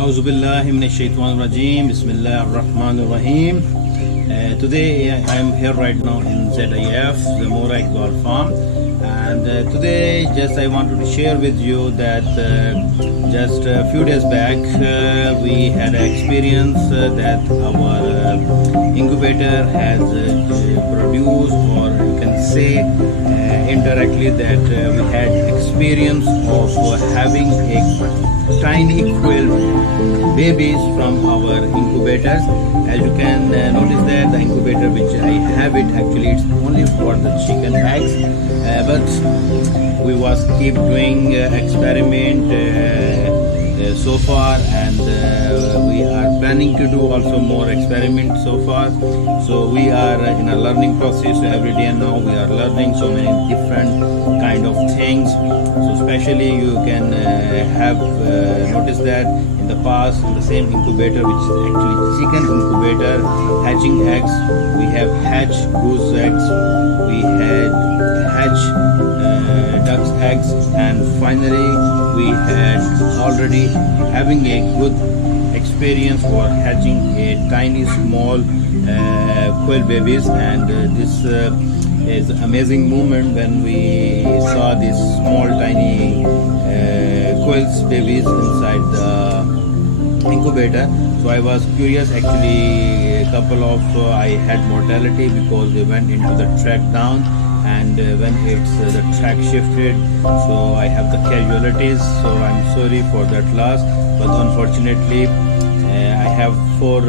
Auzubillahi minash shaitanir rajeem. Bismillahir Rahmanir Rahim. Today I am here right now in ZIF, the Mora Iqbal Farm, and today just I wanted to share with you that just a few days back we had an experience that our incubator has produced, or you can say indirectly that we had experience of having a tiny quail babies from our incubators. As you can notice that the incubator which I have it, actually it's only for the chicken eggs, but we was keep doing experiment so far, and we are planning to do also more experiments so far. So we are in a learning process. So every day now we are learning so many different kind of things. So especially you can have noticed that in the past, in the same incubator, which is actually chicken incubator, hatching eggs, we have hatched goose eggs, we had hatch ducks eggs, and finally we had already having a good experience for hatching a tiny small quail babies. And this is amazing moment when we saw these small tiny quails babies inside the incubator. So I was curious, actually a couple of I had mortality because they went into the track down, and when it's the track shifted, so I have the casualties. So I'm sorry for that loss, but unfortunately I have 4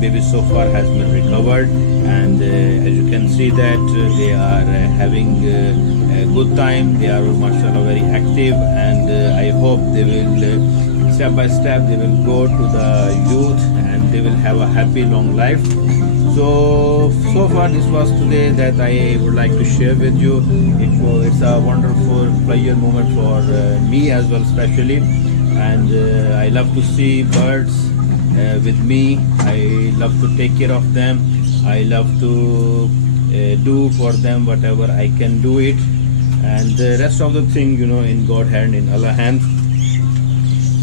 babies so far has been recovered, and as you can see that they are having a good time. They are mashallah very active, and I hope they will step by step they will go to the youth and they will have a happy long life. So far this was today that I would like to share with you. It's a wonderful pleasure moment for me as well, especially, and I love to see birds with me. I love to take care of them. I love to do for them whatever I can do it, and the rest of the thing, in God hand, in Allah hand.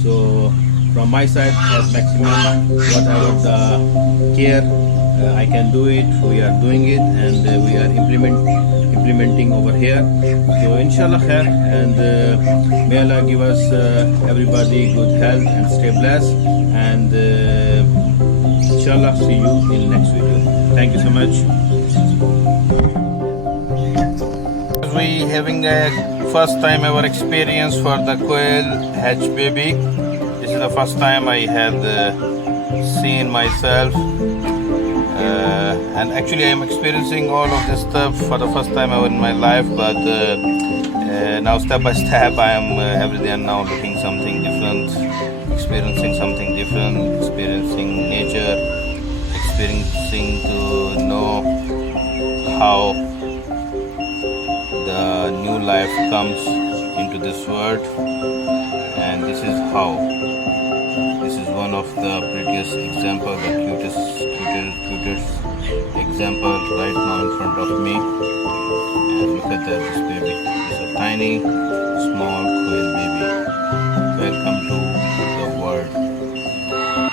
So from my side, as maximum whatever the care I can do it, we are doing it, and we are implementing over here. So inshallah khair, and may Allah give us everybody good health and stay blessed, and inshallah see you in next video. Thank you so much. We having a first time ever experience for the quail hatch baby. This is the first time I had seen myself. And actually I am experiencing all of this stuff for the first time ever in my life, but now step by step I am every day and now looking something different, experiencing something different, experiencing nature, experiencing to know how the new life comes into this world. And this is how, this is one of the prettiest example, the cutest example right now in front of me. And look at that, this baby. It's a tiny small quail baby.